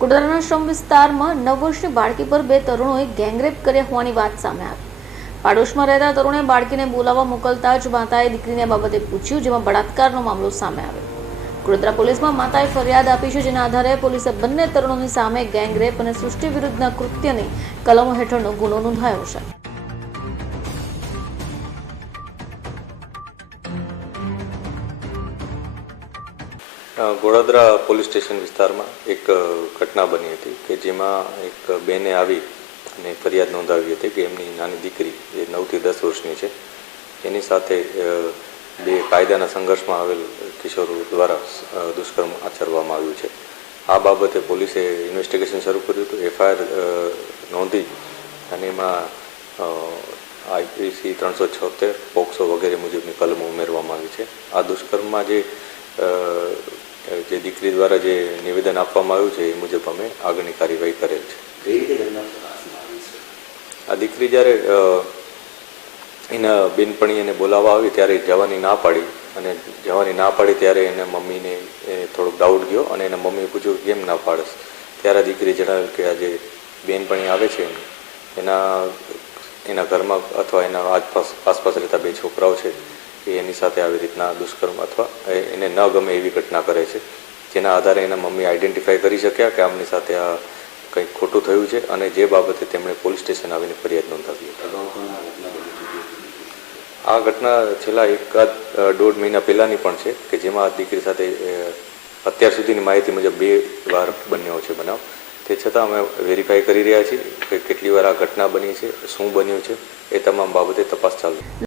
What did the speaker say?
કુડરાના શ્રમ વિસ્તારમાં નવ વર્ષની બાળકી પર બે તરુણોએ ગેંગરેપ કર્યા હોવાની વાત સામે આવી. પાડોશમાં રહેતા તરુણે બાળકીને બોલાવવા મોકલતા જ માતાએ દીકરીને બાબતે પૂછ્યું, જેમાં બળાત્કારનો મામલો સામે આવ્યો. કુડોદરા પોલીસમાં માતાએ ફરિયાદ આપી છે, જેના આધારે પોલીસે બંને તરુણોની સામે ગેંગરેપ અને સૃષ્ટિ વિરુદ્ધના કૃત્યની કલમો હેઠળનો ગુનો નોંધાયો છે. ગોળાદરા પોલીસ સ્ટેશન વિસ્તારમાં એક ઘટના બની હતી કે જેમાં એક બેને આવી અને ફરિયાદ નોંધાવી હતી કે એમની નાની દીકરી જે નવથી દસ વર્ષની છે, એની સાથે બે કાયદાના સંઘર્ષમાં આવેલ કિશોરો દ્વારા દુષ્કર્મ આચરવામાં આવ્યું છે. આ બાબતે પોલીસે ઇન્વેસ્ટિગેશન શરૂ કર્યું હતું, એફઆઈઆર નોંધી અને એમાં આઈપીસી ત્રણસો છોતેર, પોક્સો વગેરે મુજબની કલમો ઉમેરવામાં આવી છે. આ દુષ્કર્મમાં જે જે દીકરી દ્વારા જે નિવેદન આપવામાં આવ્યું છે એ મુજબ અમે આગળની કાર્યવાહી કરેલ છે. આ દીકરી જ્યારે એના બેનપણી એને બોલાવવા આવી ત્યારે જવાની ના પાડી અને જવાની ના પાડી ત્યારે એના મમ્મીને એ થોડોક ડાઉટ ગયો અને એના મમ્મીએ પૂછ્યું કેમ ના પાડસ? ત્યારે દીકરી જણાવ્યું કે આ જે બેનપણી આવે છે એના એના ઘરમાં અથવા એના આસપાસ આસપાસ રહેતા બે છોકરાઓ છે એ એની સાથે આવી રીતના દુષ્કર્મ અથવા એ- એને ન ગમે એવી ઘટના કરે છે. જેના આધારે એના મમ્મી આઈડેન્ટિફાઈ કરી શક્યા કે આમની સાથે આ કંઈક ખોટું થયું છે અને જે બાબતે તેમણે પોલીસ સ્ટેશન આવીને ફરિયાદ નોંધાવી હતી. આ ઘટના છેલ્લા એકાદ દોઢ મહિના પહેલાંની પણ છે કે જેમાં આ દીકરી સાથે અત્યાર સુધીની માહિતી મુજબ બે વાર બન્યો છે બનાવ. તે છતાં અમે વેરીફાઈ કરી રહ્યા છીએ કે કેટલી વાર આ ઘટના બની છે શું બન્યું છે એ તમામ બાબતે તપાસ ચાલુ છે.